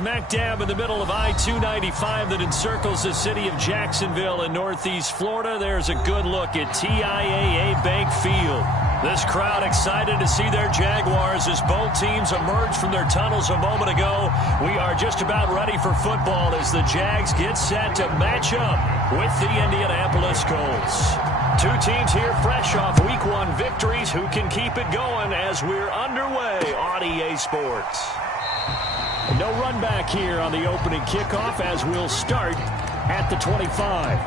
smack dab in the middle of I-295 that encircles the city of Jacksonville in northeast Florida. There's a good look at TIAA Bank Field. This crowd excited to see their Jaguars as both teams emerged from their tunnels a moment ago. We are just about ready for football as the Jags get set to match up with the Indianapolis Colts. Two teams here fresh off Week 1 victories. Who can keep it going as we're underway on EA Sports? No run back here on the opening kickoff as we'll start at the 25.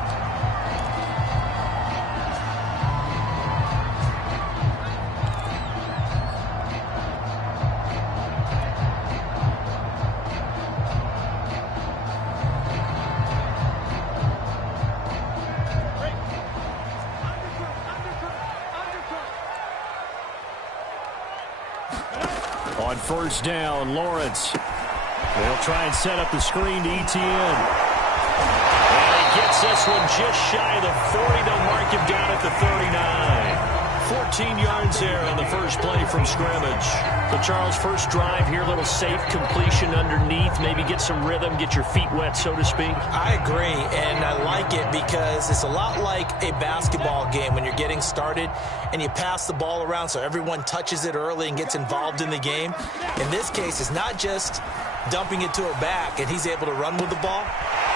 On first down, Lawrence. They'll try and set up the screen to ETN. And he gets this one just shy of the 40. They'll mark him down at the 39. 14 yards there on the first play from scrimmage. So, Charles, first drive here, a little safe completion underneath. Maybe get some rhythm, get your feet wet, so to speak. I agree, and I like it because it's a lot like a basketball game when you're getting started and you pass the ball around so everyone touches it early and gets involved in the game. In this case, it's not just dumping it to a back and he's able to run with the ball,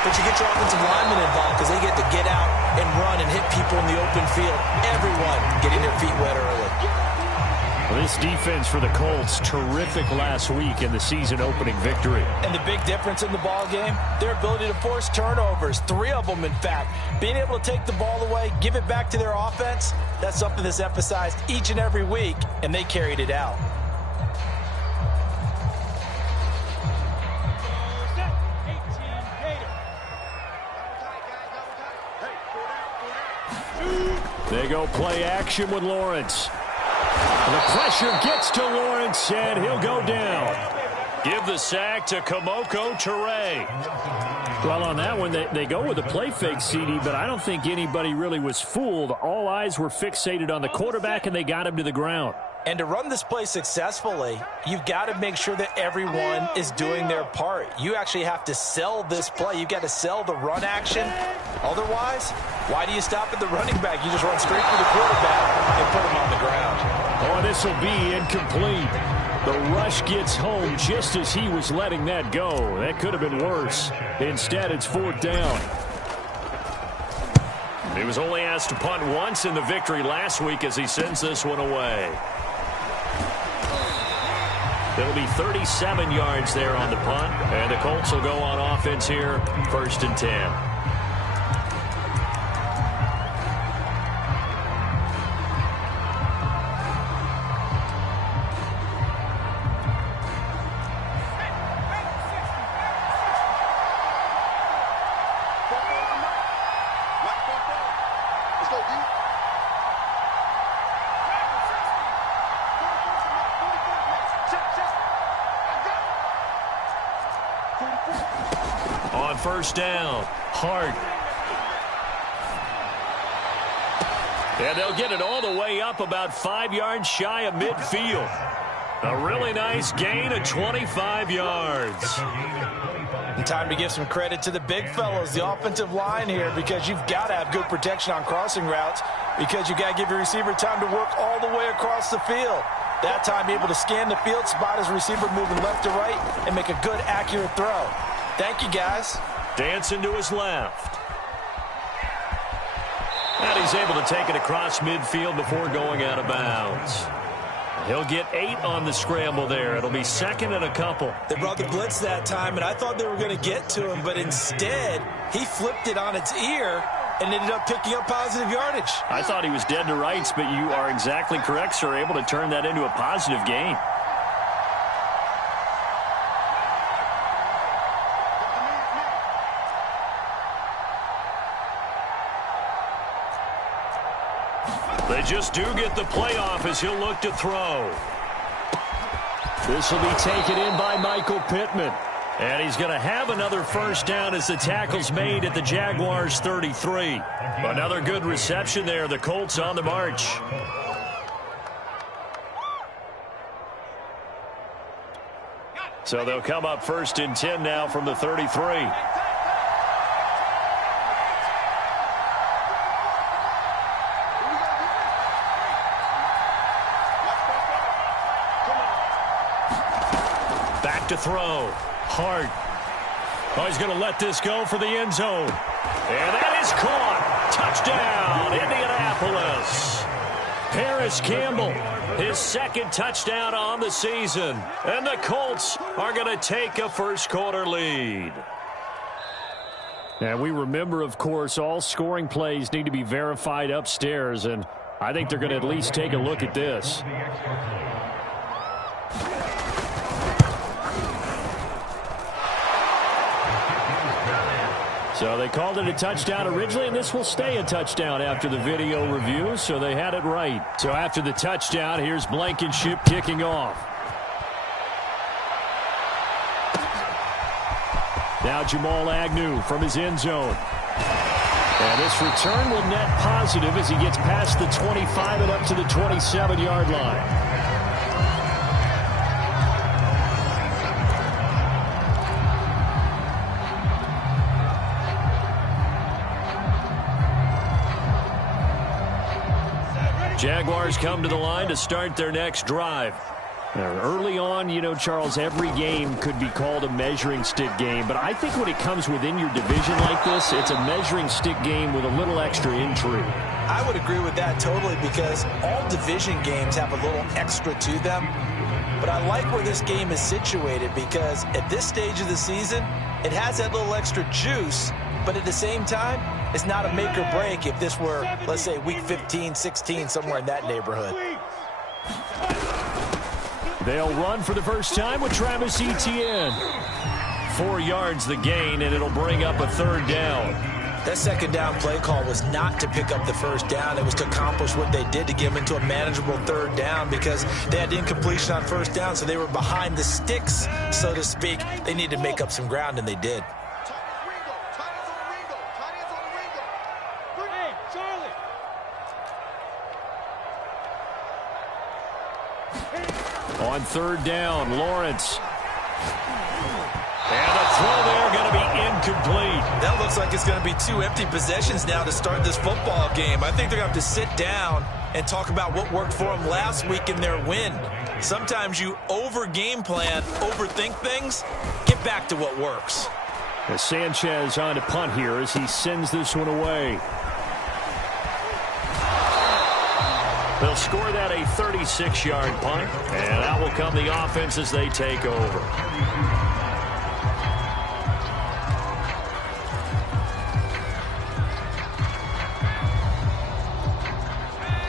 but you get your offensive linemen involved because they get to get out and run and hit people in the open field. Everyone getting their feet wet early. Well, this defense for the Colts, terrific last week in the season-opening victory. And the big difference in the ball game, their ability to force turnovers, 3 of them, in fact. Being able to take the ball away, give it back to their offense, that's something that's emphasized each and every week, and they carried it out. They go play action with Lawrence. The pressure gets to Lawrence, and he'll go down. Give the sack to Kamoko Toure. Well, on that one, they go with a play fake, CD, but I don't think anybody really was fooled. All eyes were fixated on the quarterback, and they got him to the ground. And to run this play successfully, you've got to make sure that everyone is doing their part. You actually have to sell this play. You've got to sell the run action. Otherwise, why do you stop at the running back? You just run straight through the quarterback and put him on the ground. Oh, this will be incomplete. The rush gets home just as he was letting that go. That could have been worse. Instead, it's 4th down. He was only asked to punt once in the victory last week as he sends this one away. It'll be 37 yards there on the punt, and the Colts will go on offense here, 1st and 10. On first down, Hart. And they'll get it all the way up about 5 yards shy of midfield. A really nice gain of 25 yards. And time to give some credit to the big fellows, the offensive line here, because you've got to have good protection on crossing routes because you've got to give your receiver time to work all the way across the field. That time, be able to scan the field, spot his receiver moving left to right, and make a good, accurate throw. Thank you, guys. Dancing to his left. And he's able to take it across midfield before going out of bounds. He'll get 8 on the scramble there. It'll be 2nd and a couple. They brought the blitz that time, and I thought they were going to get to him, but instead, he flipped it on its ear and ended up picking up positive yardage. I thought he was dead to rights, but you are exactly correct, sir. Able to turn that into a positive gain. They just do get the playoff as he'll look to throw. This will be taken in by Michael Pittman. And he's going to have another first down as the tackle's made at the Jaguars' 33. Another good reception there. The Colts on the march. So they'll come up 1st and 10 now from the 33. Back to throw. Hart. Oh, he's going to let this go for the end zone. And that is caught. Touchdown, Indianapolis. Paris Campbell, his 2nd touchdown on the season. And the Colts are going to take a first-quarter lead. And we remember, of course, all scoring plays need to be verified upstairs. And I think they're going to at least take a look at this. So they called it a touchdown originally, and this will stay a touchdown after the video review, so they had it right. So after the touchdown, here's Blankenship kicking off. Now Jamal Agnew from his end zone. And this return will net positive as he gets past the 25 and up to the 27-yard line. Jaguars come to the line to start their next drive. Early on, you know, Charles, every game could be called a measuring stick game. But I think when it comes within your division like this, it's a measuring stick game with a little extra intrigue. I would agree with that totally because all division games have a little extra to them. But I like where this game is situated because at this stage of the season, it has that little extra juice. But at the same time, it's not a make or break if this were, let's say, week 15, 16, somewhere in that neighborhood. They'll run for the first time with Travis Etienne. 4 yards the gain, and it'll bring up a 3rd down. That 2nd down play call was not to pick up the 1st down. It was to accomplish what they did to get them into a manageable 3rd down because they had incompletion on 1st down, so they were behind the sticks, so to speak. They needed to make up some ground, and they did. On 3rd down, Lawrence. And the throw there going to be incomplete. That looks like it's going to be 2 empty possessions now to start this football game. I think they're going to have to sit down and talk about what worked for them last week in their win. Sometimes you over-game plan, overthink things. Get back to what works. As Sanchez on to punt here as he sends this one away. They'll score that a 36-yard punt, and out will come the offense as they take over.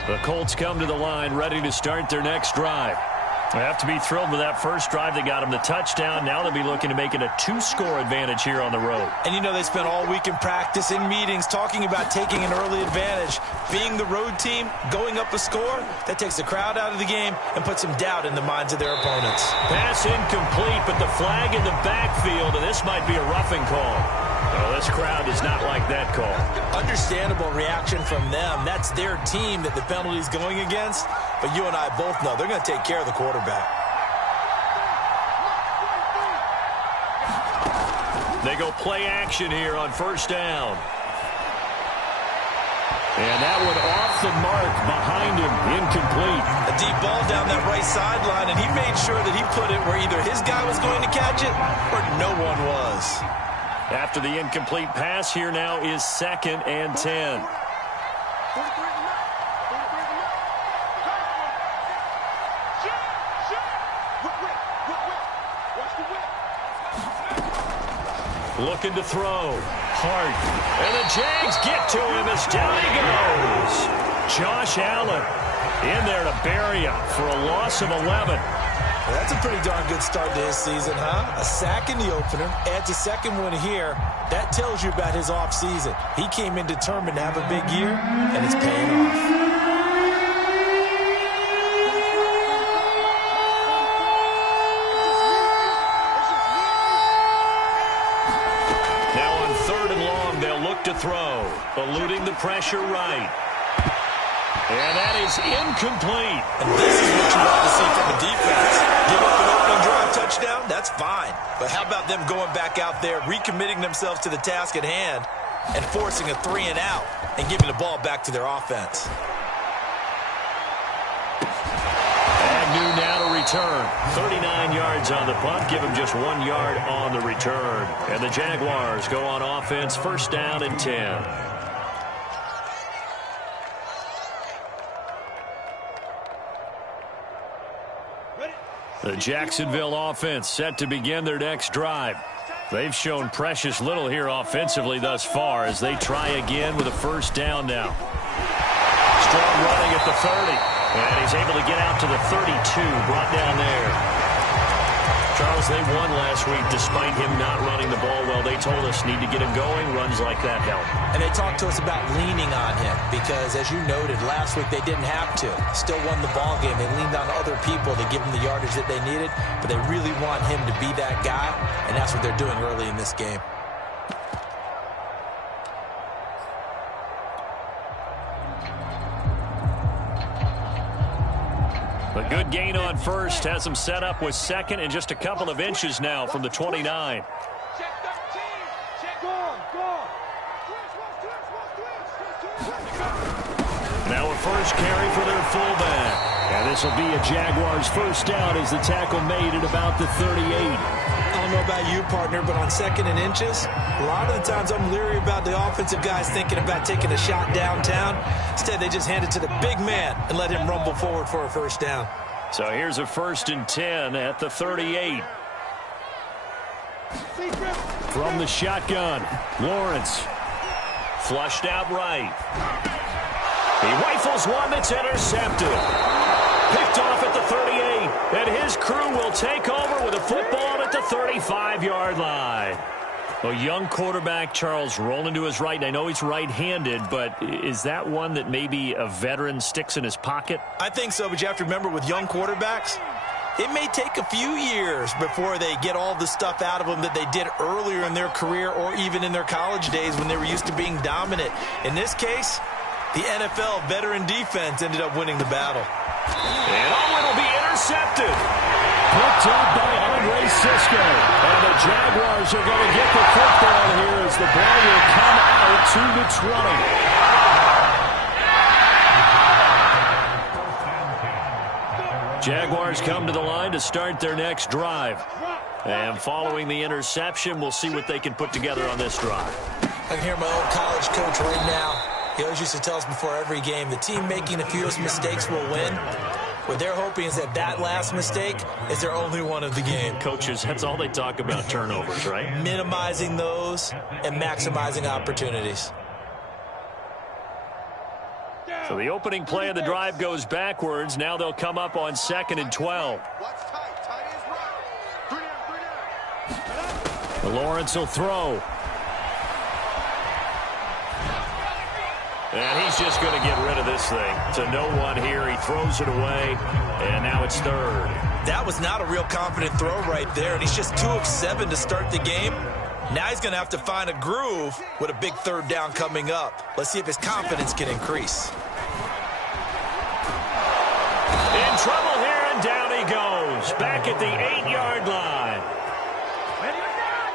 The Colts come to the line ready to start their next drive. They have to be thrilled with that first drive. They got them the touchdown. Now they'll be looking to make it a 2-score advantage here on the road. And you know they spent all week in practice, in meetings, talking about taking an early advantage. Being the road team, going up a score, that takes the crowd out of the game and puts some doubt in the minds of their opponents. Pass incomplete, but the flag in the backfield, and this might be a roughing call. Oh, this crowd does not like that call. Understandable reaction from them. That's their team that the penalty's going against. But you and I both know they're going to take care of the quarterback. They go play action here on 1st down. And that one off the mark behind him, incomplete. A deep ball down that right sideline, and he made sure that he put it where either his guy was going to catch it or no one was. After the incomplete pass, here now is 2nd and 10. Looking to throw. Hart. And the Jags get to him as down he goes. Josh Allen in there to bury him for a loss of 11. Well, that's a pretty darn good start to his season, huh? A sack in the opener, adds a 2nd one here. That tells you about his offseason. He came in determined to have a big year, and it's paying off. To throw, eluding the pressure right. And that is incomplete. And this is what you want to see from a defense. Give up an opening drive touchdown, that's fine. But how about them going back out there, recommitting themselves to the task at hand, and forcing a 3-and-out and giving the ball back to their offense. Agnew now to return. 39 yards on the punt. Give him just 1 yard on the return. And the Jaguars go on offense, first down and 10. The Jacksonville offense set to begin their next drive. They've shown precious little here offensively thus far as they try again with a first down now. Strong running at the 30. And he's able to get out to the 32, brought down there. Charles, they won last week despite him not running the ball well. They told us need to get him going. Runs like that help. And they talked to us about leaning on him because, as you noted, last week they didn't have to. Still won the ball game. They leaned on other people to give them the yardage that they needed, but they really want him to be that guy, and that's what they're doing early in this game. A good gain on first has them set up with second and just a couple of inches now from the 29. Now a first carry for their fullback. And this will be a Jaguars first down as the tackle made at about the 38. I don't know about you, partner, but on second and inches, a lot of the times I'm leery about the offensive guys thinking about taking a shot downtown. Instead, they just hand it to the big man and let him rumble forward for a first down. So here's a first and 10 at the 38. From the shotgun, Lawrence. Flushed out right. He rifles one that's intercepted. Picked off at the 38. And his crew will take over with a football at the 35-yard line. A young quarterback, Charles, rolling to his right. And I know he's right-handed, but is that one that maybe a veteran sticks in his pocket? I think so, but you have to remember with young quarterbacks, it may take a few years before they get all the stuff out of them that they did earlier in their career or even in their college days when they were used to being dominant. In this case, the NFL veteran defense ended up winning the battle. And it'll be intercepted. Picked up by Andre Cisco. And the Jaguars are going to get the football here as the ball will come out to the 20. Jaguars come to the line to start their next drive. And following the interception, we'll see what they can put together on this drive. I can hear my old college coach right now. He always used to tell us before every game, the team making the fewest mistakes will win. What they're hoping is that that last mistake is their only one of the game. Coaches, that's all they talk about, turnovers, right? Minimizing those and maximizing opportunities. So the opening play of the drive goes backwards. Now they'll come up on 2nd and 12. Lawrence will throw. And he's just going to get rid of this thing. To no one here. He throws it away, and now it's third. That was not a real confident throw right there, and he's just 2 of 7 to start the game. Now he's going to have to find a groove with a big third down coming up. Let's see if his confidence can increase. In trouble here, and down he goes. Back at the 8-yard line.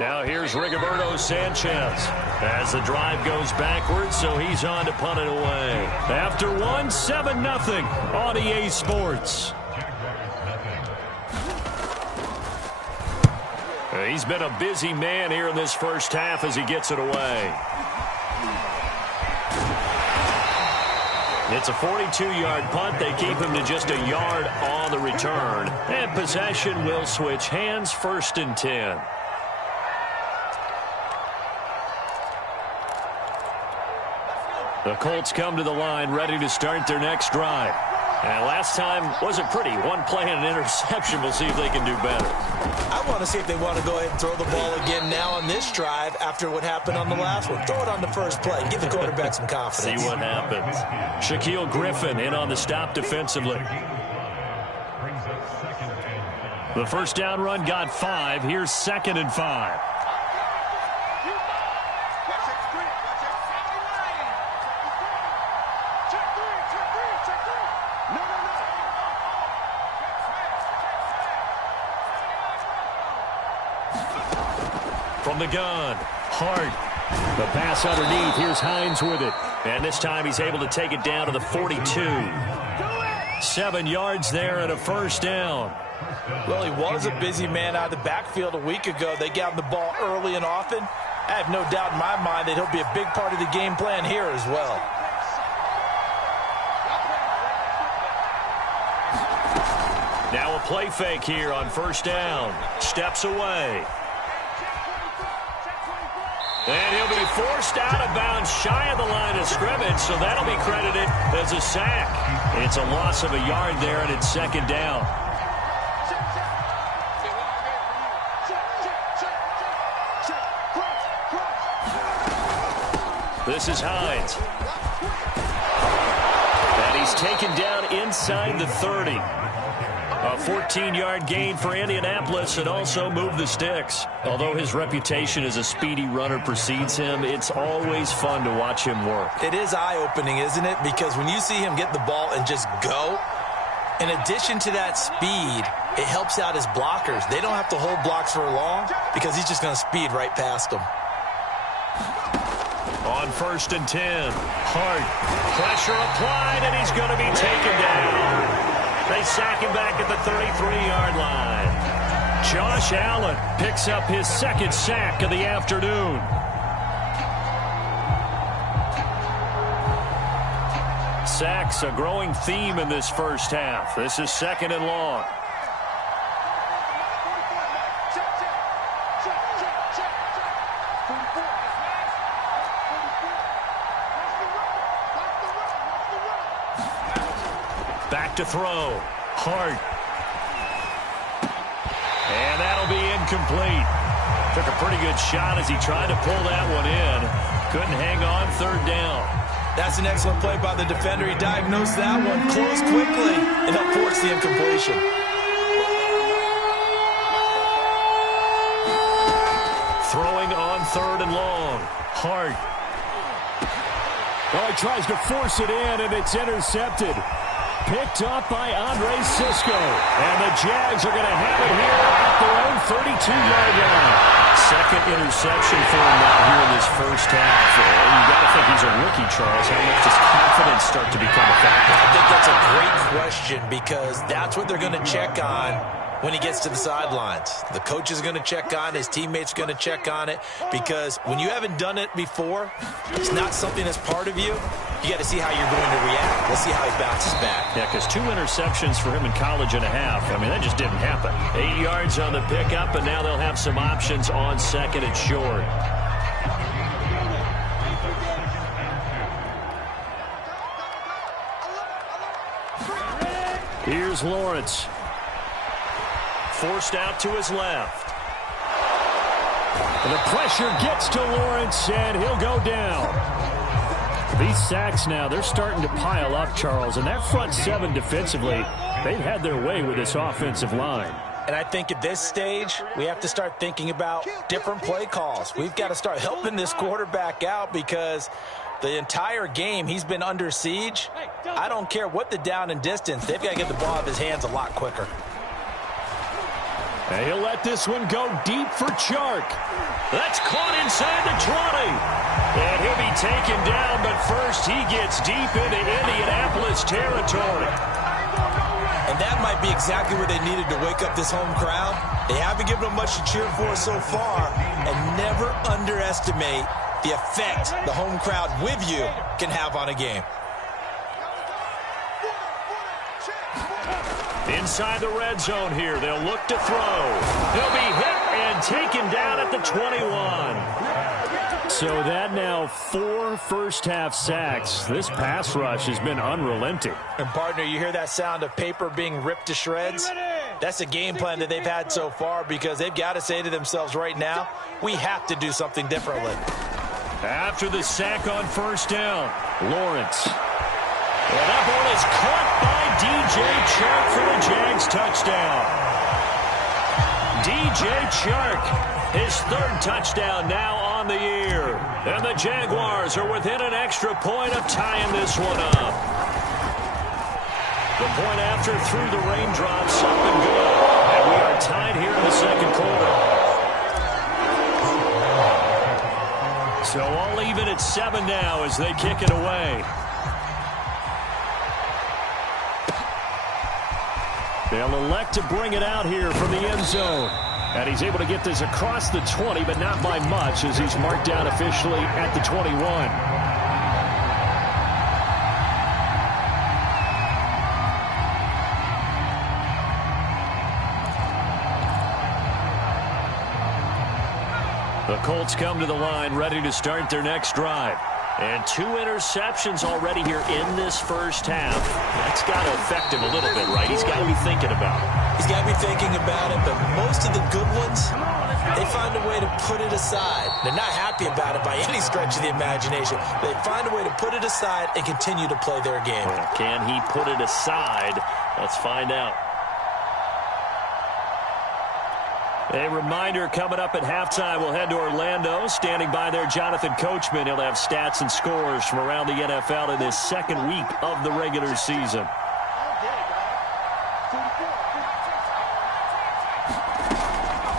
Now here's Rigoberto Sanchez as the drive goes backwards, so he's on to punt it away. After one, 7-0 on EA Sports. He's been a busy man here in this first half as he gets it away. It's a 42-yard punt. They keep him to just a yard on the return. And possession will switch hands, 1st and 10. The Colts come to the line ready to start their next drive. And last time wasn't pretty. One play and an interception. We'll see if they can do better. I want to see if they want to go ahead and throw the ball again now on this drive after what happened on the last one. Throw it on the first play. Give the quarterback some confidence. See what happens. Shaquille Griffin in on the stop defensively. The first down run got 5. Here's 2nd and 5. From the gun, Hart. The pass underneath. Here's Hines with it. And this time he's able to take it down to the 42. 7 yards there and a first down. Well, he was a busy man out of the backfield a week ago. They got him the ball early and often. I have no doubt in my mind that he'll be a big part of the game plan here as well. Now a play fake here on first down. Steps away. And he'll be forced out of bounds shy of the line of scrimmage, so that'll be credited as a sack. It's a loss of a yard there, and it's second down. This is Hines. And he's taken down inside the 30. A 14-yard gain for Indianapolis and also moved the sticks. Although his reputation as a speedy runner precedes him, it's always fun to watch him work. It is eye-opening, isn't it? Because when you see him get the ball and just go, in addition to that speed, it helps out his blockers. They don't have to hold blocks for long because he's just going to speed right past them. On 1st and 10, Hart. Pressure applied, and he's going to be taken down. They sack him back at the 33-yard line. Josh Allen picks up his second sack of the afternoon. Sacks a growing theme in this first half. This is 2nd and long. Back to throw. Hart. And that'll be incomplete. Took a pretty good shot as he tried to pull that one in. Couldn't hang on 3rd down. That's an excellent play by the defender. He diagnosed that one, closed quickly, and helped force the incompletion. Throwing on 3rd and long. Hart. Oh, he tries to force it in, and it's intercepted. Picked up by Andre Sisco. And the Jags are going to have it here at their own 32-yard line. Second interception for him now here in this first half. You got to think he's a rookie, Charles. How much does confidence start to become a factor? I think that's a great question because that's what they're going to check on when he gets to the sidelines. The coach is going to check on it. His teammates are going to check on it because when you haven't done it before, it's not something that's part of you. You got to see how you're going to react. We'll see how he bounces back. Yeah, because 2 interceptions for him in college and a half. I mean, that just didn't happen. 8 yards on the pickup, and now they'll have some options on 2nd and short. Here's Lawrence. Forced out to his left. The pressure gets to Lawrence, and he'll go down. These sacks now, they're starting to pile up, Charles. And that front 7 defensively, they've had their way with this offensive line. And I think at this stage, we have to start thinking about different play calls. We've got to start helping this quarterback out because the entire game he's been under siege. I don't care what the down and distance. They've got to get the ball out of his hands a lot quicker. And he'll let this one go deep for Chark. That's caught inside the 20. And he'll be taken down, but first he gets deep into Indianapolis territory. And that might be exactly where they needed to wake up this home crowd. They haven't given them much to cheer for so far. And never underestimate the effect the home crowd with you can have on a game. Inside the red zone here, they'll look to throw. He'll be hit and taken down at the 21. So that now 4 first-half sacks. This pass rush has been unrelenting. And, partner, you hear that sound of paper being ripped to shreds? That's a game plan that they've had so far because they've got to say to themselves right now, we have to do something differently. After the sack on first down, Lawrence. And that ball is caught by DJ Chark for the Jags touchdown. DJ Chark, his 3rd touchdown now on the year. And the Jaguars are within an extra point of tying this one up. The point after through the raindrops, up and good. And we are tied here in the 2nd quarter. So all even at 7 now as they kick it away. They'll elect to bring it out here from the end zone. And he's able to get this across the 20, but not by much as he's marked down officially at the 21. The Colts come to the line ready to start their next drive. And 2 interceptions already here in this first half. That's got to affect him a little bit, right? He's got to be thinking about it. He's got to be thinking about it, but most of the good ones, they find a way to put it aside. They're not happy about it by any stretch of the imagination. They find a way to put it aside and continue to play their game. Well, can he put it aside? Let's find out. A reminder coming up at halftime, we'll head to Orlando. Standing by there, Jonathan Coachman. He'll have stats and scores from around the NFL in this second week of the regular season.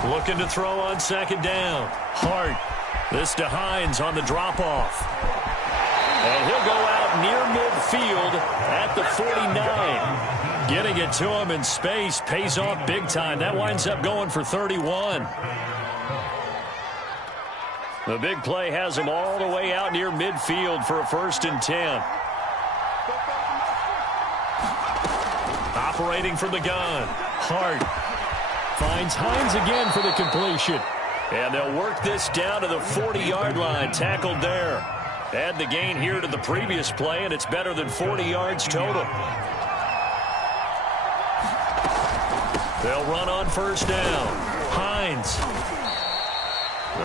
Looking to throw on second down. Hart. This to Hines on the drop-off. And he'll go out near midfield at the 49. Getting it to him in space pays off big time. That winds up going for 31. The big play has him all the way out near midfield for a 1st and 10. Operating from the gun. Hart finds Hines again for the completion. And they'll work this down to the 40-yard line. Tackled there. Add the gain here to the previous play, and it's better than 40 yards total. They'll run on first down. Hines.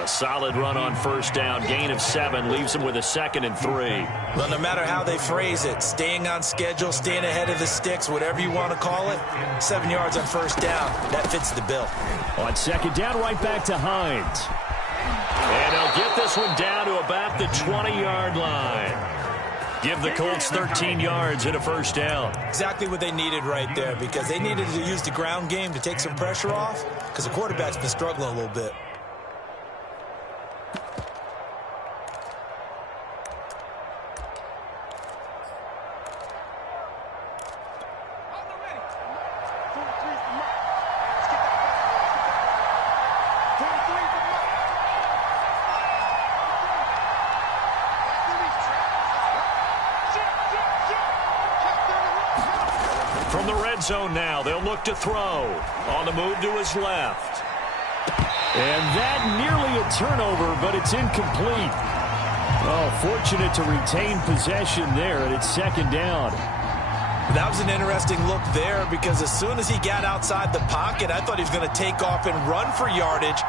A solid run on first down. Gain of 7 leaves them with a 2nd and 3. Well, no matter how they phrase it, staying on schedule, staying ahead of the sticks, whatever you want to call it, 7 yards on first down, that fits the bill. On second down, right back to Hines. And they'll get this one down to about the 20-yard line. Give the Colts 13 yards and a first down. Exactly what they needed right there, because they needed to use the ground game to take some pressure off, because the quarterback's been struggling a little bit. From the red zone now, they'll look to throw. On the move to his left. And that nearly a turnover, but it's incomplete. Oh, fortunate to retain possession there, and it's second down. That was an interesting look there, because as soon as he got outside the pocket, I thought he was going to take off and run for yardage.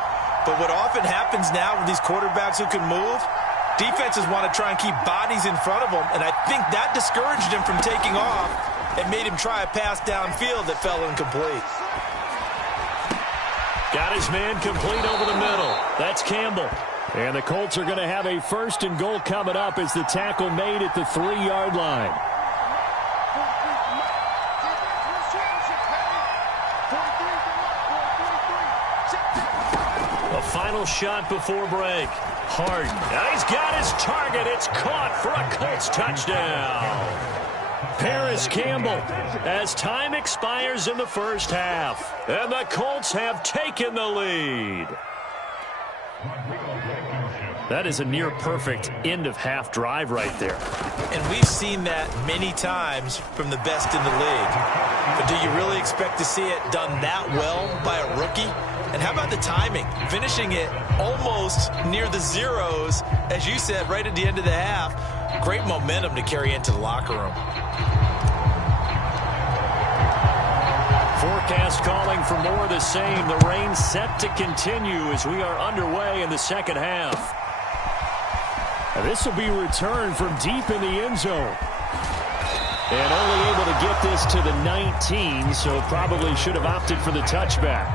But what often happens now with these quarterbacks who can move, defenses want to try and keep bodies in front of them, and I think that discouraged him from taking off. It made him try a pass downfield that fell incomplete. Got his man complete over the middle. That's Campbell. And the Colts are going to have a 1st and goal coming up as the tackle made at the 3-yard line. A final shot before break. Hart. And he's got his target. It's caught for a Colts touchdown. Paris Campbell as time expires in the first half. And the Colts have taken the lead. That is a near-perfect end-of-half drive right there. And we've seen that many times from the best in the league. But do you really expect to see it done that well by a rookie? And how about the timing? Finishing it almost near the zeros, as you said, right at the end of the half. Great momentum to carry into the locker room. Forecast calling for more of the same. The rain set to continue as we are underway in the second half. And this will be returned from deep in the end zone. And only able to get this to the 19, so probably should have opted for the touchback.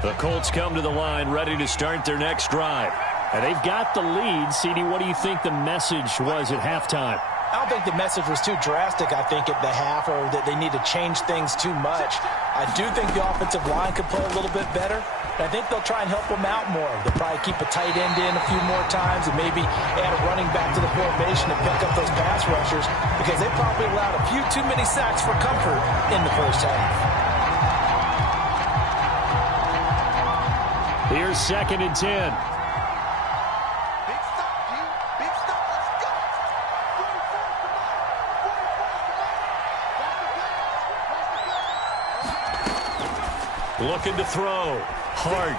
The Colts come to the line ready to start their next drive. And they've got the lead. CD, what do you think the message was at halftime? I don't think the message was too drastic, I think, at the half, or that they need to change things too much. I do think the offensive line could play a little bit better. I think they'll try and help them out more. They'll probably keep a tight end in a few more times and maybe add a running back to the formation to pick up those pass rushers, because they probably allowed a few too many sacks for comfort in the first half. Here's 2nd and 10. Looking to throw. Hart.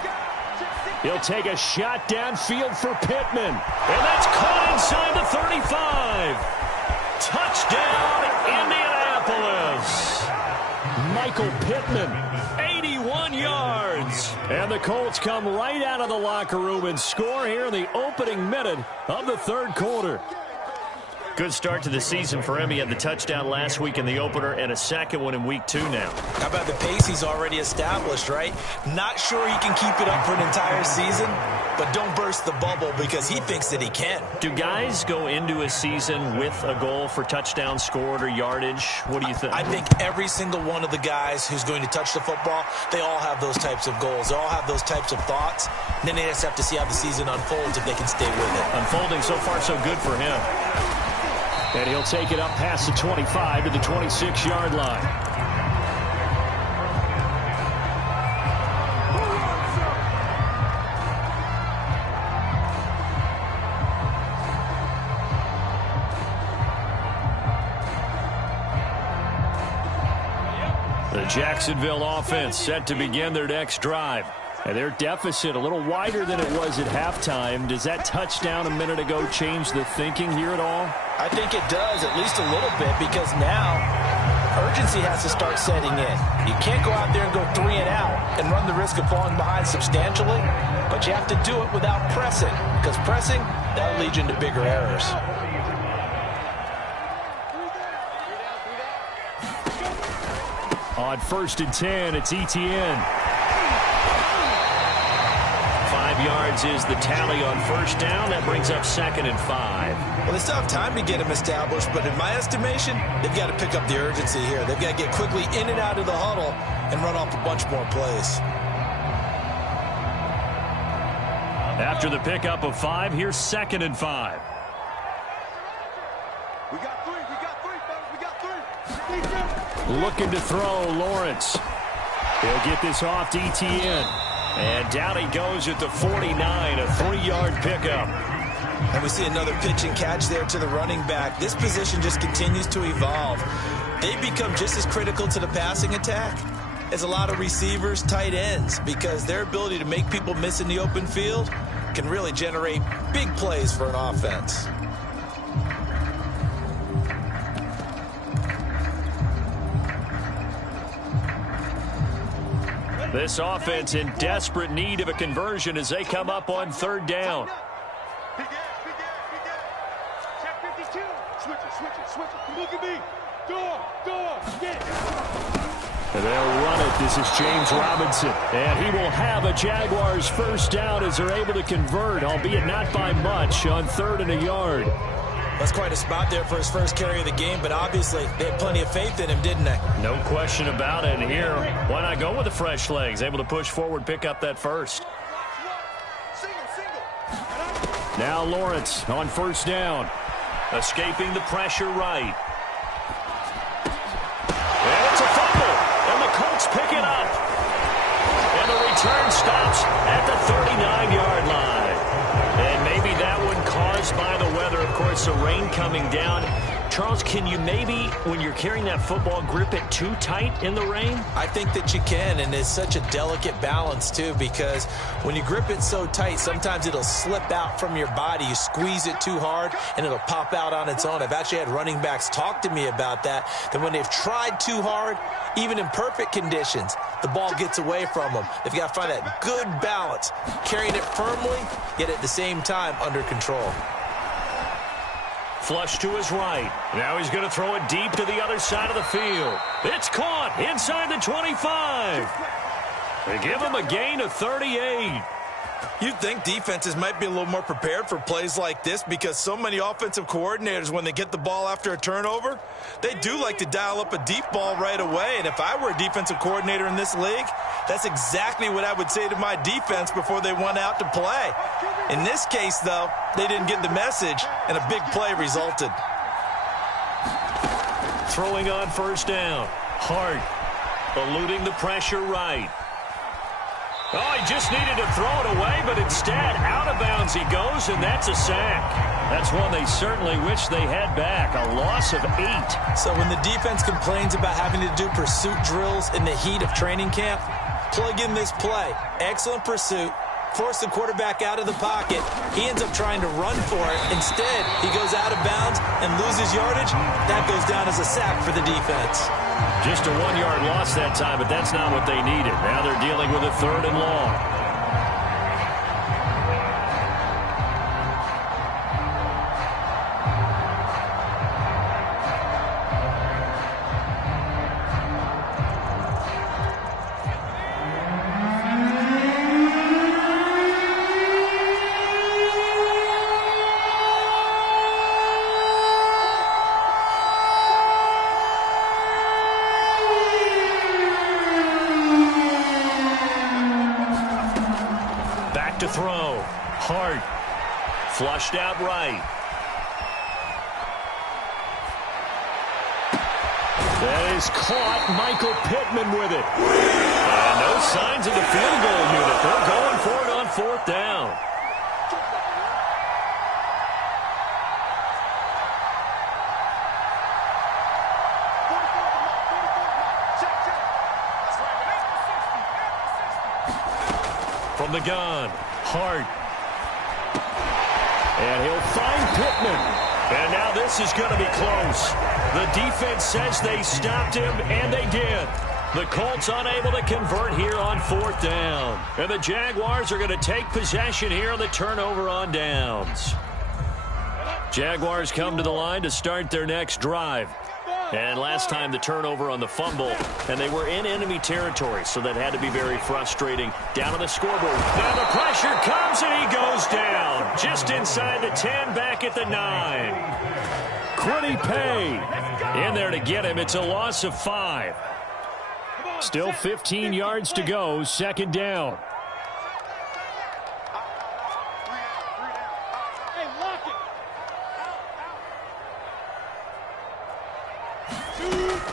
He'll take a shot downfield for Pittman. And that's caught inside the 35. Touchdown, Indianapolis. Michael Pittman, 81 yards. And the Colts come right out of the locker room and score here in the opening minute of the 3rd quarter. Good start to the season for him. He had the touchdown last week in the opener and a second one in week 2 now. How about the pace he's already established, right? Not sure he can keep it up for an entire season, but don't burst the bubble because he thinks that he can. Do guys go into a season with a goal for touchdowns scored or yardage? What do you think? I think every single one of the guys who's going to touch the football, they all have those types of goals. They all have those types of thoughts. And then they just have to see how the season unfolds if they can stay with it. Unfolding so far so good for him. And he'll take it up past the 25 to the 26-yard line. The Jacksonville offense set to begin their next drive. And their deficit a little wider than it was at halftime. Does that touchdown a minute ago change the thinking here at all? I think it does, at least a little bit, because now urgency has to start setting in. You can't go out there and go 3 and out and run the risk of falling behind substantially, but you have to do it without pressing, because pressing, that'll lead you into bigger errors. On 1st and 10, it's Etienne. 5 yards is the tally on 1st down. That brings up 2nd and 5. Well, they still have time to get him established, but in my estimation, they've got to pick up the urgency here. They've got to get quickly in and out of the huddle and run off a bunch more plays. After the pickup of 5, here's 2nd and 5. We got 3, fellas, we got 3. Looking to throw, Lawrence. He'll get this off to Etienne. And down he goes at the 49, a 3-yard pickup. And we see another pitch and catch there to the running back. This position just continues to evolve. They become just as critical to the passing attack as a lot of receivers, tight ends, because their ability to make people miss in the open field can really generate big plays for an offense. This offense in desperate need of a conversion as they come up on 3rd down. Big ass. Check 52. Switch it. Come look at me. Door, get it. And they'll run it. This is James Robinson. And he will have a Jaguars 1st down as they're able to convert, albeit not by much, on 3rd and a yard. That's quite a spot there for his first carry of the game, but obviously they had plenty of faith in him, didn't they? No question about it. And here, why not go with the fresh legs? Able to push forward, pick up that first. Single. Now Lawrence on 1st down. Escaping the pressure right. And it's a fumble. And the Colts pick it up. And the return stops at the 39-yard line. And maybe that one caused by the weather. Of course, the rain coming down. Charles, can you maybe, when you're carrying that football, grip it too tight in the rain? I think that you can, and it's such a delicate balance, too, because when you grip it so tight, sometimes it'll slip out from your body. You squeeze it too hard, and it'll pop out on its own. I've actually had running backs talk to me about that when they've tried too hard, even in perfect conditions, the ball gets away from them. They've got to find that good balance, carrying it firmly, yet at the same time under control. Flush to his right. Now he's going to throw it deep to the other side of the field. It's caught inside the 25. They give him a gain of 38. You'd think defenses might be a little more prepared for plays like this because so many offensive coordinators, when they get the ball after a turnover, they do like to dial up a deep ball right away. And if I were a defensive coordinator in this league, that's exactly what I would say to my defense before they went out to play. In this case, though, they didn't get the message, and a big play resulted. Throwing on first down. Hart eluding the pressure right. Oh, he just needed to throw it away, but instead, out of bounds he goes, and that's a sack. That's one they certainly wish they had back, a loss of 8. So when the defense complains about having to do pursuit drills in the heat of training camp, plug in this play. Excellent pursuit. Force the quarterback out of the pocket. He ends up trying to run for it. Instead, he goes out of bounds and loses yardage. That goes down as a sack for the defense. Just a 1-yard loss that time, but that's not what they needed. Now they're dealing with a 3rd and long. To throw. Hart. Flushed out right. That is caught. Michael Pittman with it. And no signs of the field goal unit. They're going for it on 4th down. From the gun. Hart. And he'll find Pittman. And now this is going to be close. The defense says they stopped him, and they did. The Colts unable to convert here on 4th down. And the Jaguars are going to take possession here on the turnover on downs. Jaguars come to the line to start their next drive. And last time the turnover on the fumble, and they were in enemy territory, so that had to be very frustrating. Down on the scoreboard. Now the pressure comes, and he goes down. Just inside the 10, back at the 9. Quiddy Pay in there to get him. It's a loss of 5. Still 15 yards to go, 2nd down.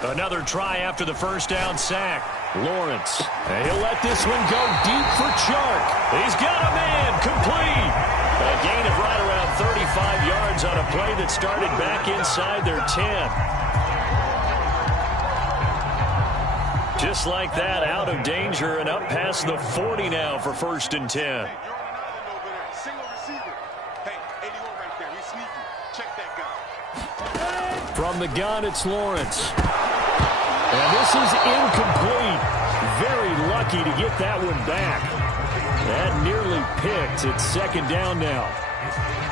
Another try after the first down sack. Lawrence. And he'll let this one go deep for Chark. He's got a man. Complete. A gain of right around 35 yards on a play that started back inside their 10. Just like that, out of danger and up past the 40 now for 1st and 10. From the gun, it's Lawrence. And this is incomplete. Very lucky to get that one back. That nearly picked. It's 2nd down now.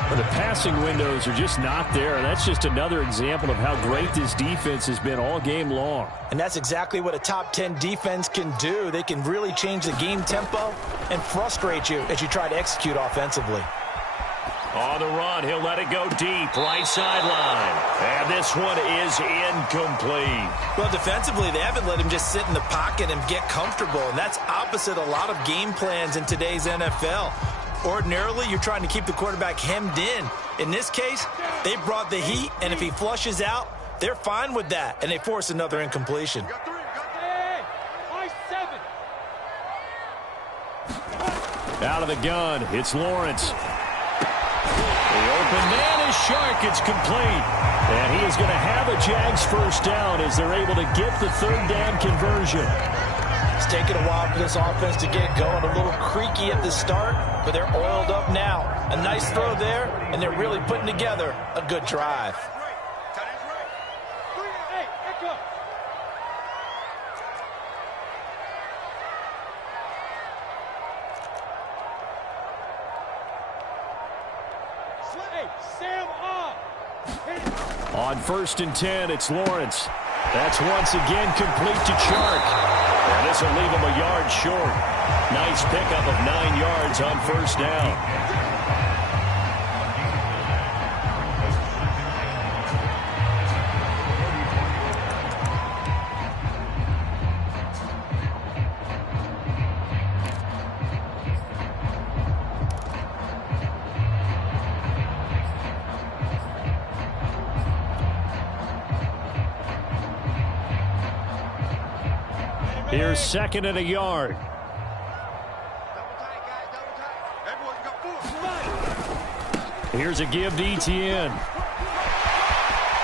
But the passing windows are just not there. That's just another example of how great this defense has been all game long. And that's exactly what a top 10 defense can do. They can really change the game tempo and frustrate you as you try to execute offensively. On the run, he'll let it go deep, right sideline. And this one is incomplete. Well, defensively, they haven't let him just sit in the pocket and get comfortable, and that's opposite a lot of game plans in today's NFL. Ordinarily, you're trying to keep the quarterback hemmed in. In this case, they brought the heat, and if he flushes out, they're fine with that, and they force another incompletion. Out of the gun, it's Lawrence. The open man is Chark. It's complete. And he is going to have a Jags first down as they're able to get the 3rd down conversion. It's taken a while for this offense to get going. A little creaky at the start, but they're oiled up now. A nice throw there, and they're really putting together a good drive. On 1st and 10, it's Lawrence. That's once again complete to Chark. And this will leave him a yard short. Nice pickup of 9 yards on first down. Here's second and a yard. Here's a give to Etienne.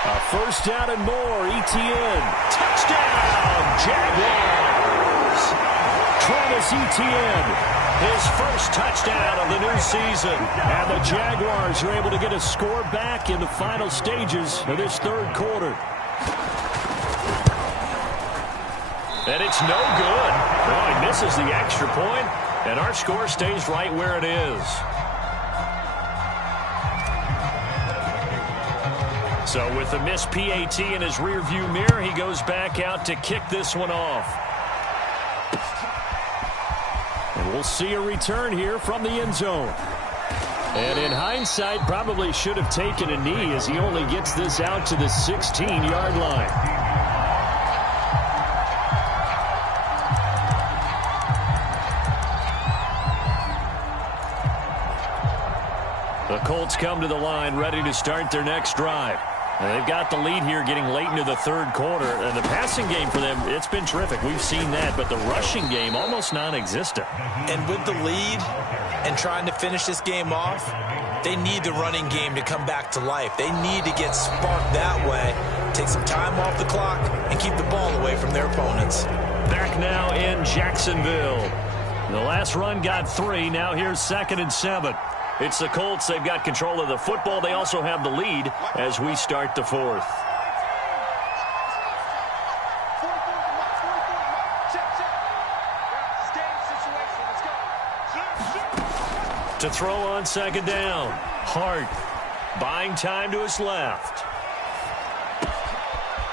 A first down and more. Etienne. Touchdown, Jaguars. Travis Etienne, his first touchdown of the new season. And the Jaguars are able to get a score back in the final stages of this third quarter. And it's no good. Oh, he misses the extra point, and our score stays right where it is. So with the missed PAT in his rearview mirror, he goes back out to kick this one off. And we'll see a return here from the end zone. And in hindsight, probably should have taken a knee as he only gets this out to the 16-yard line. The Colts come to the line ready to start their next drive. And they've got the lead here getting late into the third quarter. And the passing game for them, it's been terrific. We've seen that. But the rushing game, almost non-existent. And with the lead and trying to finish this game off, they need the running game to come back to life. They need to get sparked that way, take some time off the clock, and keep the ball away from their opponents. Back now in Jacksonville. The last run got 3. Now here's 2nd and 7. It's the Colts. They've got control of the football. They also have the lead as we start the fourth. To throw on 2nd down. Hart buying time to his left.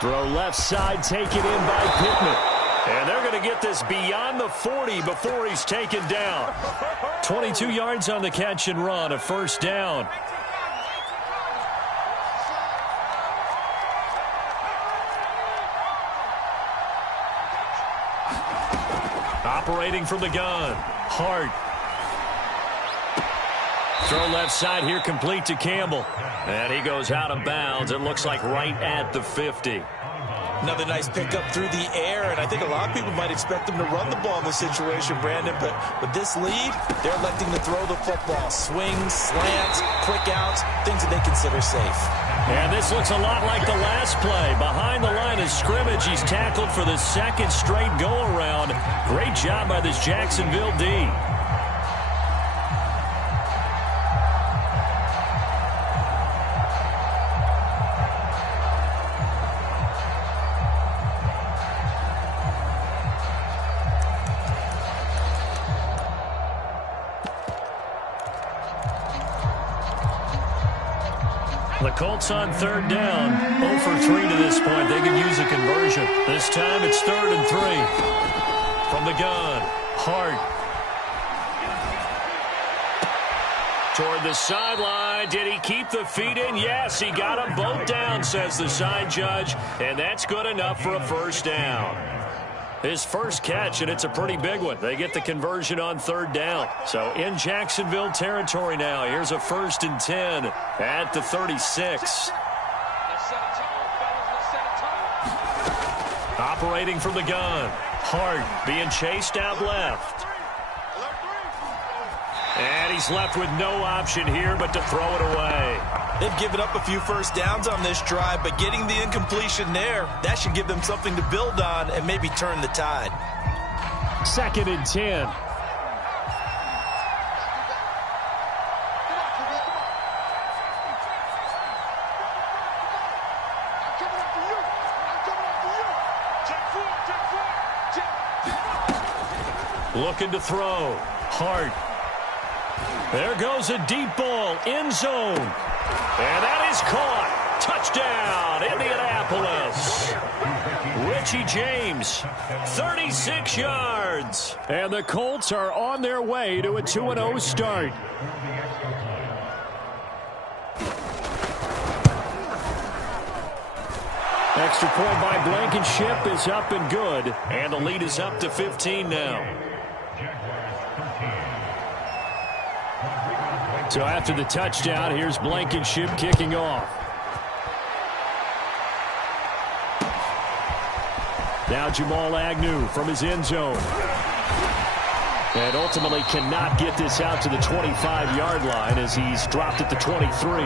Throw left side, taken in by Pittman. And they're going to get this beyond the 40 before he's taken down. 22 yards on the catch and run, a first down. Operating from the gun, Hart. Throw left side here, complete to Campbell. And he goes out of bounds. It looks like right at the 50. Another nice pickup through the air, and I think a lot of people might expect them to run the ball in this situation, Brandon, but with this lead, they're electing to throw the football. Swings, slants, quick outs, things that they consider safe. And this looks a lot like the last play. Behind the line of scrimmage, he's tackled for the 2nd straight go-around. Great job by this Jacksonville D. The Colts on 3rd down. 0 for 3 to this point. They could use a conversion. This time it's 3rd and 3. From the gun, Hart. Toward the sideline. Did he keep the feet in? Yes, he got them both down, says the side judge. And that's good enough for a first down. His first catch, and it's a pretty big one. They get the conversion on 3rd down. So in Jacksonville territory now. Here's a 1st and 10 at the 36. Operating from the gun. Hart being chased out left. And he's left with no option here but to throw it away. They've given up a few first downs on this drive, but getting the incompletion there, that should give them something to build on and maybe turn the tide. 2nd and 10. Looking to throw. Hart. There goes a deep ball. End zone. And that is caught. Touchdown, Indianapolis. Richie James, 36 yards. And the Colts are on their way to a 2-0 start. Extra point by Blankenship is up and good. And the lead is up to 15 now. So after the touchdown, here's Blankenship kicking off. Now Jamal Agnew from his end zone. And ultimately cannot get this out to the 25-yard line as he's dropped at the 23.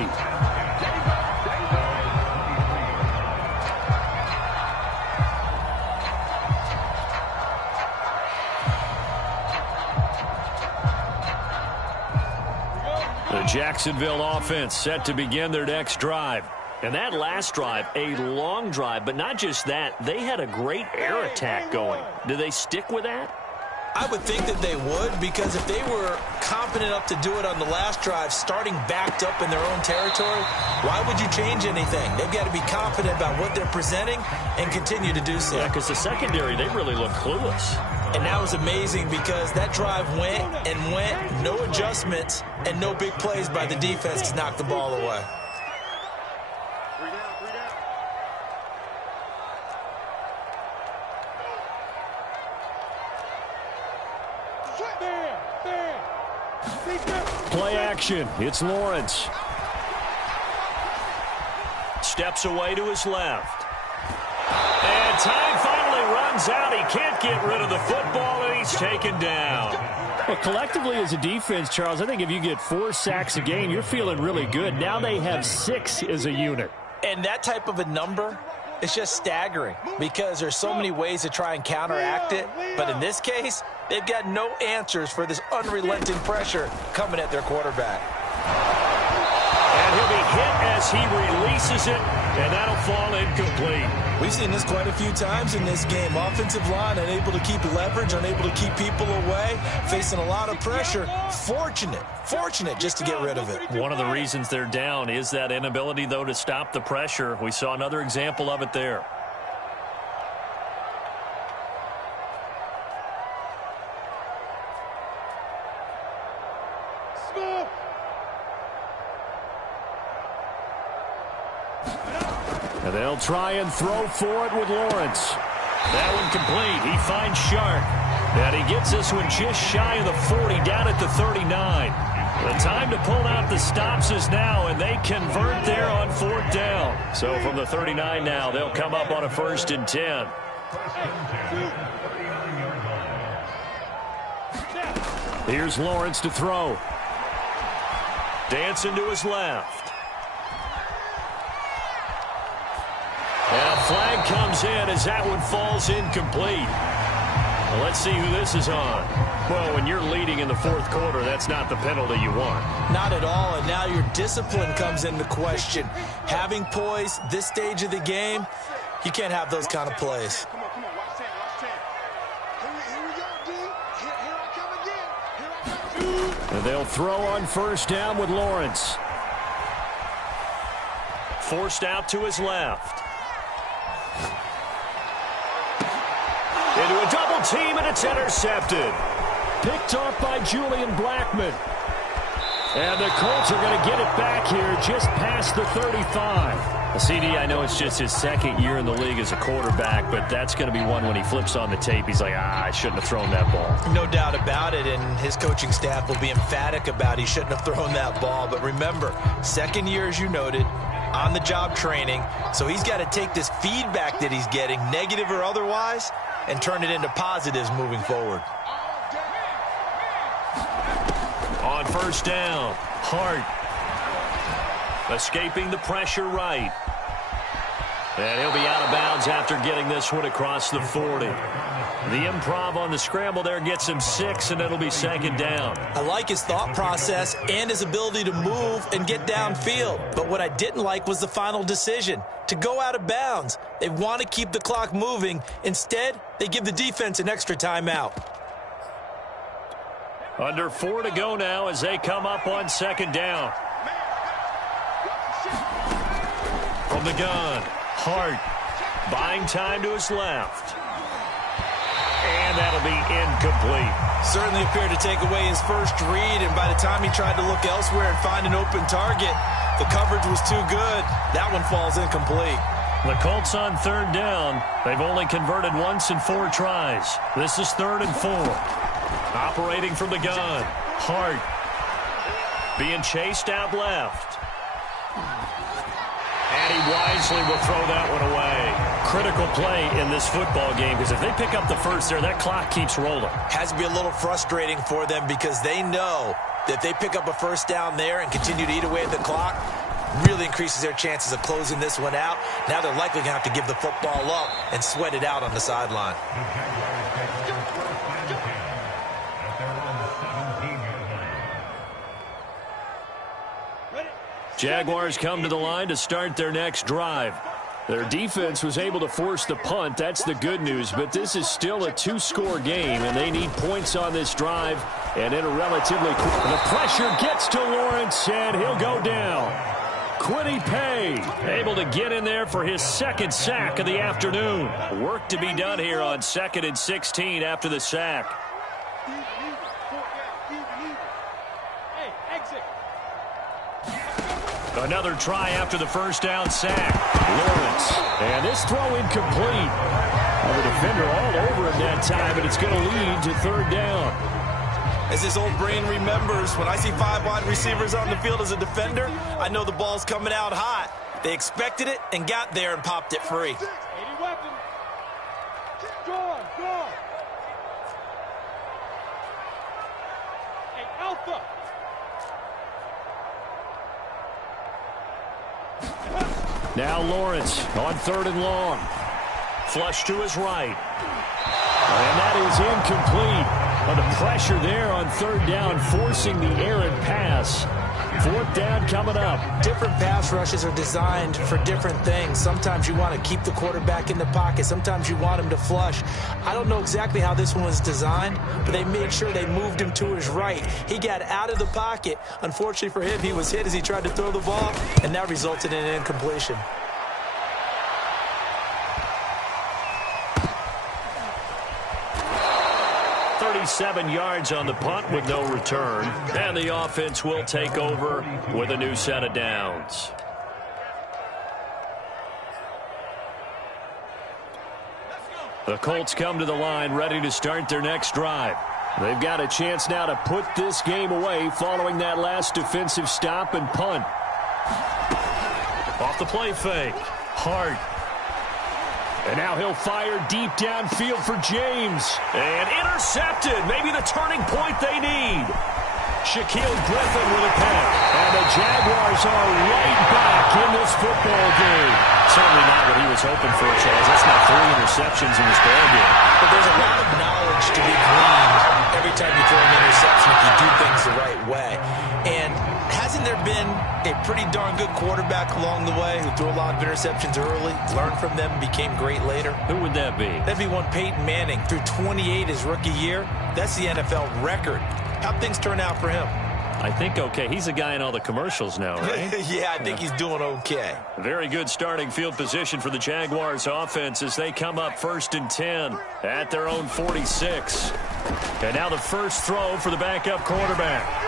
The Jacksonville offense set to begin their next drive. And that last drive, a long drive, but not just that, they had a great air attack going. Do they stick with that? I would think that they would, because if they were confident enough to do it on the last drive, starting backed up in their own territory, why would you change anything? They've got to be confident about what they're presenting and continue to do so. Yeah, because the secondary, they really look clueless. And that was amazing because that drive went and went, no adjustments, and no big plays by the defense to knock the ball away. Play action. It's Lawrence. Steps away to his left. And time finally runs out. He can't get rid of the football, and he's taken down. Well, collectively as a defense, Charles, I think if you get 4 sacks a game, you're feeling really good. Now they have 6 as a unit. And that type of a number, it's just staggering because there's so many ways to try and counteract it. But in this case, they've got no answers for this unrelenting pressure coming at their quarterback. And he'll be hit as he releases it, and that'll fall incomplete. We've seen this quite a few times in this game. Offensive line unable to keep leverage, unable to keep people away, facing a lot of pressure. Fortunate just to get rid of it. One of the reasons they're down is that inability, though, to stop the pressure. We saw another example of it there. And they'll try and throw for it with Lawrence. That one complete. He finds Sharp. And he gets this one just shy of the 40, down at the 39. The time to pull out the stops is now, and they convert there on 4th down. So from the 39 now, they'll come up on a 1st and 10. Here's Lawrence to throw. Dancing to his left. And a flag comes in as that one falls incomplete. Well, let's see who this is on. Well, when you're leading in the 4th quarter, that's not the penalty you want. Not at all, and now your discipline comes into question. Having poise this stage of the game, you can't have those kind of plays. Come on, watch 10, Here we go, D. Here I come again. And they'll throw on 1st down with Lawrence. Forced out to his left. Into a double team, and it's intercepted. Picked off by Julian Blackman. And the Colts are going to get it back here just past the 35. CD, I know it's just his 2nd year in the league as a quarterback, but that's going to be one when he flips on the tape. He's like, I shouldn't have thrown that ball. No doubt about it, and his coaching staff will be emphatic about he shouldn't have thrown that ball. But remember, 2nd year, as you noted, on-the-job training, so he's got to take this feedback that he's getting, negative or otherwise, and turn it into positives moving forward. On 1st down, Hart escaping the pressure right. And he'll be out of bounds after getting this one across the 40. The improv on the scramble there gets him 6, and it'll be 2nd down. I like his thought process and his ability to move and get downfield. But what I didn't like was the final decision, to go out of bounds. They want to keep the clock moving. Instead, they give the defense an extra timeout. Under 4 to go now as they come up on 2nd down. From From the gun, Hart buying time to his left. And that'll be incomplete. Certainly appeared to take away his first read, and by the time he tried to look elsewhere and find an open target, the coverage was too good. That one falls incomplete. The Colts on third down. They've only converted once in 4 tries. This is 3rd and 4. Operating from the gun, Hart being chased out left. And he wisely will throw that one away. Critical play in this football game, because if they pick up the first there, that clock keeps rolling. Has to be a little frustrating for them because they know that if they pick up a first down there and continue to eat away at the clock, really increases their chances of closing this one out. Now they're likely going to have to give the football up and sweat it out on the sideline. Jaguars come to the line to start their next drive. Their defense was able to force the punt. That's the good news. But this is still a 2-score game, and they need points on this drive. And in a relatively quick, the pressure gets to Lawrence, and he'll go down. Quiddy Pay able to get in there for his 2nd sack of the afternoon. Work to be done here on 2nd and 16 after the sack. Another try after the first down sack. Lawrence. And this throw incomplete. The defender all over him that time, but it's going to lead to 3rd down. As his old brain remembers, when I see 5 wide receivers on the field as a defender, I know the ball's coming out hot. They expected it and got there and popped it free. 80 weapon. Go. Hey, Alpha. Now Lawrence on 3rd and long. Flush to his right. And that is incomplete. The pressure there on 3rd down, forcing the errant pass. 4th down coming up. Different pass rushes are designed for different things. Sometimes you want to keep the quarterback in the pocket. Sometimes you want him to flush. I don't know exactly how this one was designed, but they made sure they moved him to his right. He got out of the pocket. Unfortunately for him, he was hit as he tried to throw the ball, and that resulted in an incompletion. Seven yards on the punt with no return. And the offense will take over with a new set of downs. The Colts come to the line ready to start their next drive. They've got a chance now to put this game away following that last defensive stop and punt. Off the play fake. Hart. And now he'll fire deep downfield for James. And intercepted. Maybe the turning point they need. Shaquille Griffin with a pick. And the Jaguars are right back in this football game. Certainly not what he was hoping for, Chaz. That's not 3 interceptions in this ball game. But there's a lot of knowledge to be gleaned every time you throw an interception if you do things the right way. And hasn't there been a pretty darn good quarterback along the way who threw a lot of interceptions early, learned from them, became great later? Who would that be? That'd be one Peyton Manning. Threw 28 his rookie year. That's the NFL record. How'd things turn out for him? I think okay. He's a guy in all the commercials now, right? Yeah, I think he's doing okay. Very good starting field position for the Jaguars offense as they come up 1st and 10 at their own 46. And now the first throw for the backup quarterback.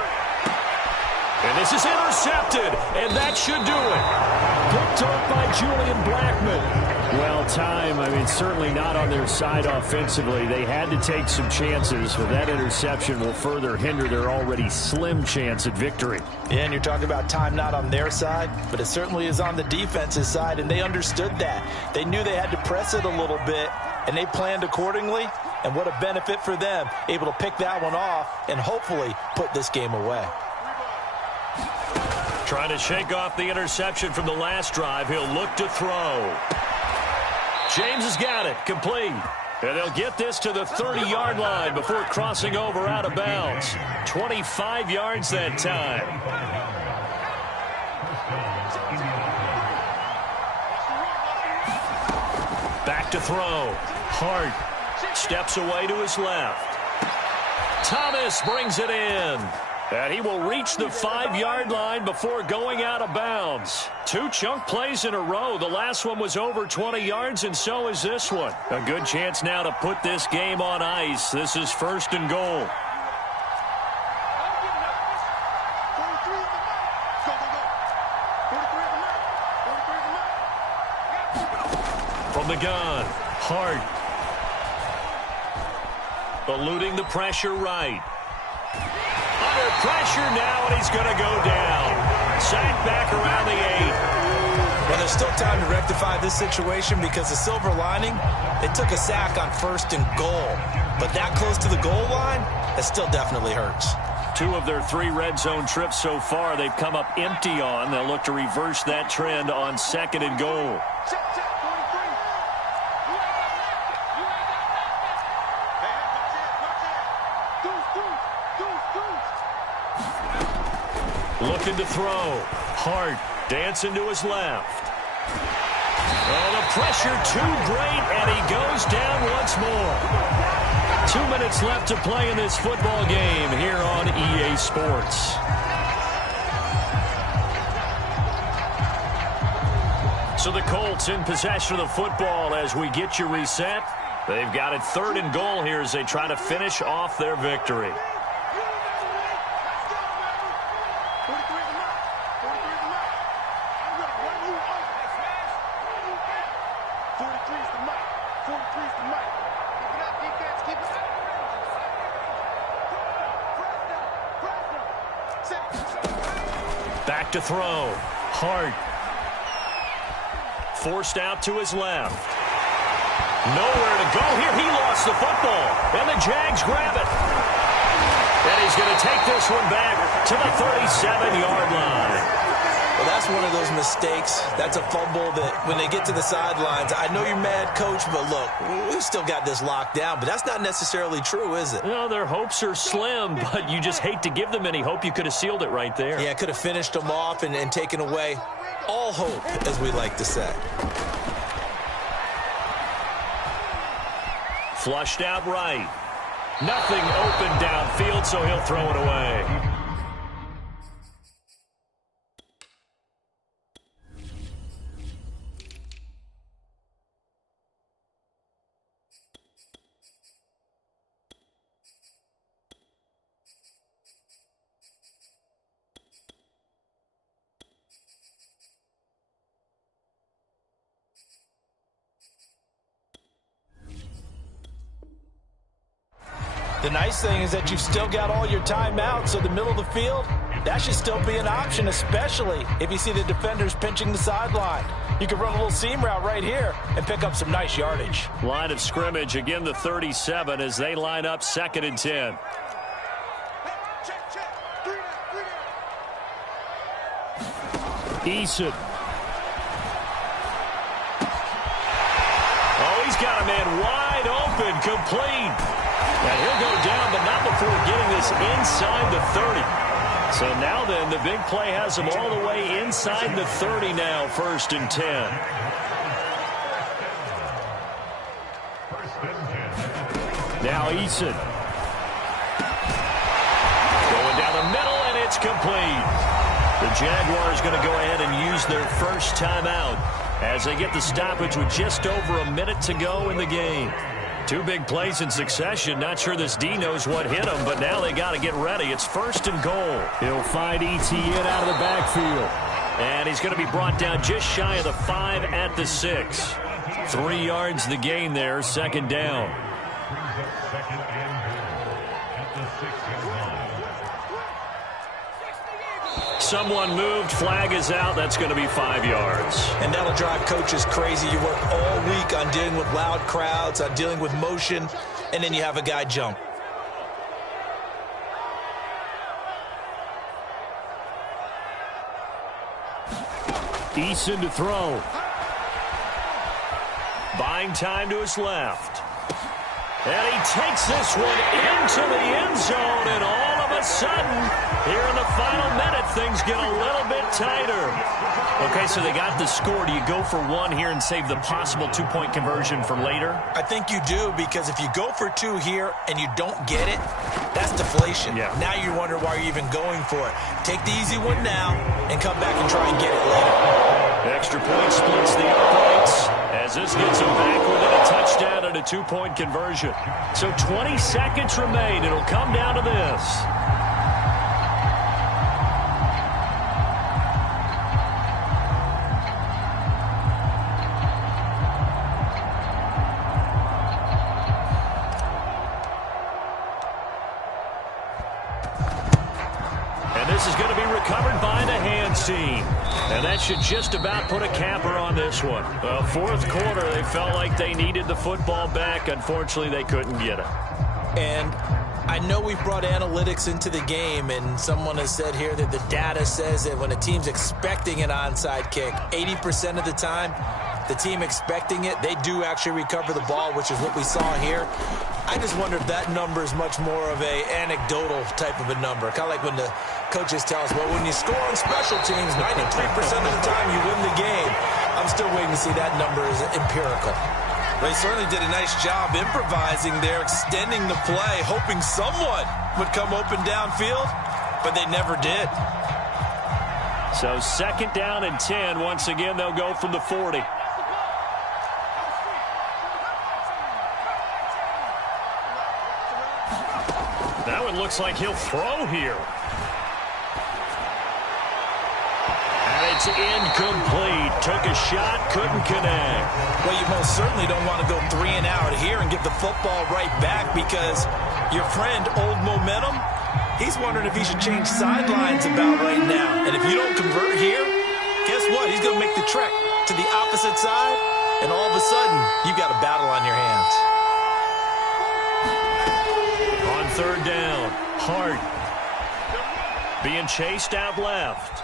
And this is intercepted, and that should do it. Picked up by Julian Blackmon. Well, certainly not on their side offensively. They had to take some chances, but that interception will further hinder their already slim chance at victory. Yeah, and you're talking about time not on their side, but it certainly is on the defense's side, and they understood that. They knew they had to press it a little bit, and they planned accordingly, and what a benefit for them, able to pick that one off and hopefully put this game away. Trying to shake off the interception from the last drive. He'll look to throw. James has got it. Complete. And they'll get this to the 30-yard line before crossing over out of bounds. 25 yards that time. Back to throw. Hart steps away to his left. Thomas brings it in. And he will reach the 5-yard line before going out of bounds. 2 chunk plays in a row. The last one was over 20 yards, and so is this one. A good chance now to put this game on ice. This is 1st and goal. From the gun, Hart. Eluding the pressure right. Under pressure now, and he's going to go down. Sacked back around the 8. Well, there's still time to rectify this situation because the silver lining, they took a sack on 1st and goal. But that close to the goal line, that still definitely hurts. 2 of their 3 red zone trips so far, they've come up empty on. They'll look to reverse that trend on 2nd and goal. Looking to throw. Hart dancing to his left. Oh, the pressure too great, and he goes down once more. 2 minutes left to play in this football game here on EA Sports. So the Colts in possession of the football as we get you reset. They've got it 3rd and goal here as they try to finish off their victory. Back to throw. Hart. Forced out to his left. Nowhere to go here. He lost the football. And the Jags grab it. And he's going to take this one back to the 37-yard line. Well, that's one of those mistakes. That's a fumble that when they get to the sidelines, I know you're mad, Coach, but look, we've still got this locked down. But that's not necessarily true, is it? No, their hopes are slim, but you just hate to give them any hope. You could have sealed it right there. Yeah, could have finished them off and taken away all hope, as we like to say. Flushed out right. Nothing open downfield, so he'll throw it away. The nice thing is that you've still got all your timeouts, so the middle of the field, that should still be an option, especially if you see the defenders pinching the sideline. You can run a little seam route right here and pick up some nice yardage. Line of scrimmage, again the 37 as they line up 2nd and 10. Usfl. Oh, he's got a man wide open, complete. And he'll go down, but not before getting this inside the 30. So now then, the big play has him all the way inside the 30 now, 1st and 10. Now Usfl. Going down the middle, and it's complete. The Jaguars going to go ahead and use their first timeout as they get the stoppage with just over a minute to go in the game. 2 big plays in succession. Not sure this D knows what hit him, but now they got to get ready. It's 1st and goal. He'll find ETN out of the backfield. And he's going to be brought down just shy of the 5 at the 6. 3 yards the gain there, 2nd down. Someone moved, flag is out. That's going to be 5 yards. And that'll drive coaches crazy. You work all week on dealing with loud crowds, on dealing with motion, and then you have a guy jump. Usfl to throw. Buying time to his left. And he takes this one into the end zone, and all of a sudden, here in the final minute, things get a little bit tighter. Okay, so they got the score. Do you go for one here and save the possible two-point conversion for later? I think you do, because if you go for two here and you don't get it, that's deflation. Yeah. Now you wonder why you're even going for it. Take the easy one now and come back and try and get it later. The extra point splits the uprights as this gets them back within a touchdown and a two-point conversion. So 20 seconds remain. It'll come down to this. This is going to be recovered by the hands team. And that should just about put a capper on this one. Well, fourth quarter, they felt like they needed the football back. Unfortunately, they couldn't get it. And I know we've brought analytics into the game, and someone has said here that the data says that when a team's expecting an onside kick, 80% of the time, the team expecting it, they do actually recover the ball, which is what we saw here. I just wonder if that number is much more of a anecdotal type of a number. Kind of like when the coaches tell us, well, when you score on special teams, 93% of the time you win the game. I'm still waiting to see that number is empirical. They certainly did a nice job improvising there, extending the play, hoping someone would come open downfield, but they never did. So 2nd down and 10. Once again, they'll go from the 40. Now it looks like he'll throw here. And it's incomplete. Took a shot, couldn't connect. Well, you most certainly don't want to go 3 and out here and give the football right back, because your friend, Old Momentum, he's wondering if he should change sidelines about right now. And if you don't convert here, guess what? He's going to make the trek to the opposite side, and all of a sudden, you've got a battle on your hands. On 3rd down, Hart being chased out left.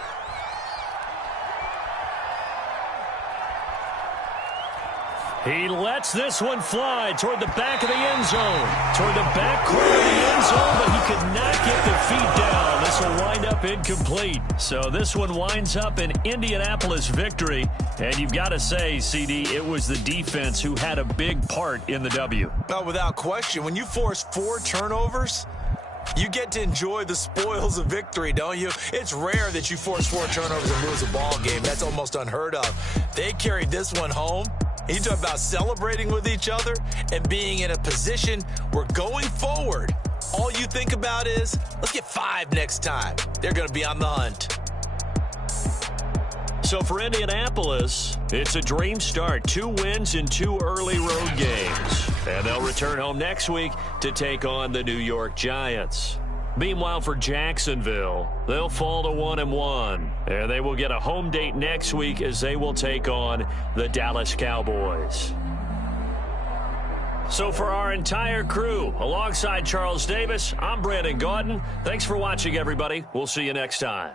He lets this one fly toward the back of the end zone. Toward the back corner of the end zone, but he could not get the feet down. This will wind up incomplete. So this one winds up an Indianapolis victory. And you've got to say, CD, it was the defense who had a big part in the W. Well, without question, when you force 4 turnovers, you get to enjoy the spoils of victory, don't you? It's rare that you force 4 turnovers and lose a ball game. That's almost unheard of. They carried this one home. You talk about celebrating with each other and being in a position where going forward, all you think about is, let's get 5 next time. They're going to be on the hunt. So for Indianapolis, it's a dream start. 2 wins in 2 early road games. And they'll return home next week to take on the New York Giants. Meanwhile, for Jacksonville, they'll fall to 1-1. And they will get a home date next week as they will take on the Dallas Cowboys. So for our entire crew, alongside Charles Davis, I'm Brandon Gaudin. Thanks for watching, everybody. We'll see you next time.